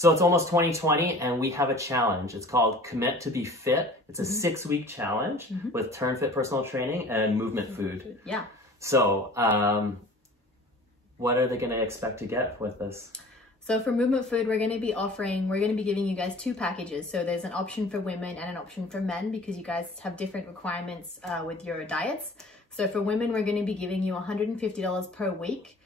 So it's almost 2020 and we have a challenge. It's called Commit to be Fit. It's a 6-week challenge with Turnfit Personal Training and Movement Food. Yeah. So what are they going to expect to get with this? So for Movement Food, we're going to be giving you guys 2 packages. So there's an option for women and an option for men because you guys have different requirements with your diets. So for women, we're going to be giving you $150 per week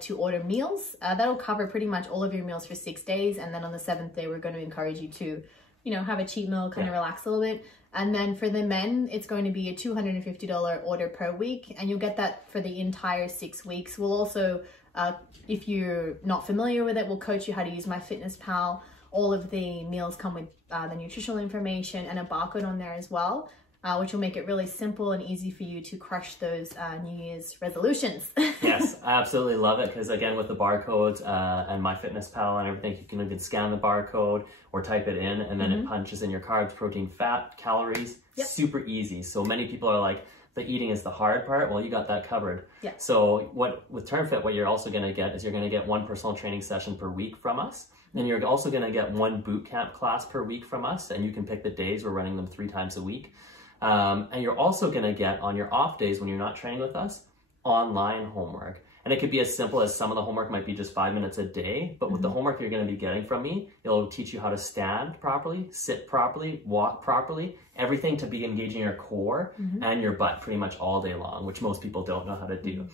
to order meals. That'll cover pretty much all of your meals for 6 days. And then on the 7th day, we're going to encourage you to, have a cheat meal, kind of relax a little bit. And then for the men, it's going to be a $250 order per week. And you'll get that for the entire 6 weeks. We'll also, if you're not familiar with it, we'll coach you how to use MyFitnessPal. All of the meals come with the nutritional information and a barcode on there as well. Which will make it really simple and easy for you to crush those New Year's resolutions. Yes, I absolutely love it because again, with the barcodes and MyFitnessPal and everything, you can even scan the barcode or type it in and then it punches in your carbs, protein, fat, calories. Yep. Super easy. So many people are like, the eating is the hard part. Well, you got that covered. Yeah. So with Turnfit, what you're also going to get is you're going to get 1 personal training session per week from us. And you're also going to get 1 boot camp class per week from us. And you can pick the days. We're running them 3 times a week. And you're also going to get, on your off days when you're not training with us, online homework. And it could be as simple as some of the homework might be just 5 minutes a day, but with the homework you're going to be getting from me, it'll teach you how to stand properly, sit properly, walk properly, everything to be engaging your core and your butt pretty much all day long, which most people don't know how to do.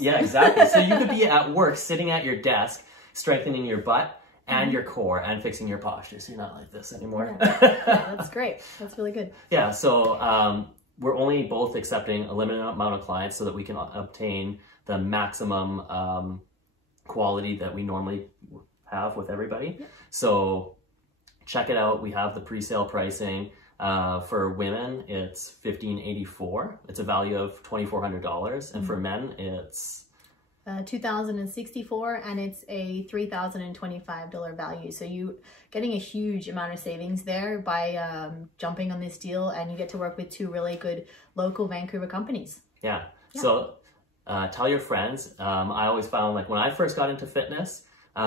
Yeah, exactly. So you could be at work, sitting at your desk, strengthening your butt and your core and fixing your posture so you're not like this anymore. Yeah, that's great. That's really good. Yeah, so we're only both accepting a limited amount of clients so that we can obtain the maximum quality that we normally have with everybody. Yeah. So check it out. We have the pre-sale pricing. For women, it's $1,584. It's a value of $2,400. And for men, it's $2,064, and it's a $3,025 value. So you getting a huge amount of savings there by jumping on this deal, and you get to work with 2 really good local Vancouver companies. Yeah. So tell your friends. I always found, like, when I first got into fitness, when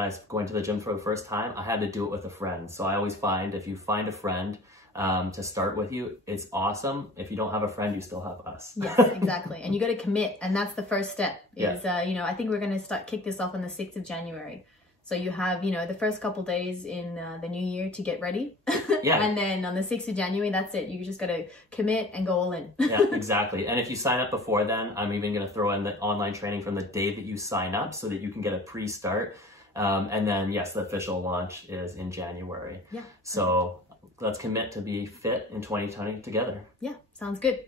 I was going to the gym for the first time, I had to do it with a friend. So I always find if you find a friend to start with you, it's awesome. If you don't have a friend, you still have us. Yes, exactly. And you got to commit, and that's the first step. Is I think we're going to kick this off on the 6th of January. So you have the first couple days in the new year to get ready. Yeah. And then on the 6th of January, that's it. You just got to commit and go all in. Yeah, exactly. And if you sign up before then, I'm even going to throw in the online training from the day that you sign up so that you can get a pre-start. And then yes, the official launch is in January. Yeah. So let's commit to be fit in 2020 together. Yeah, sounds good.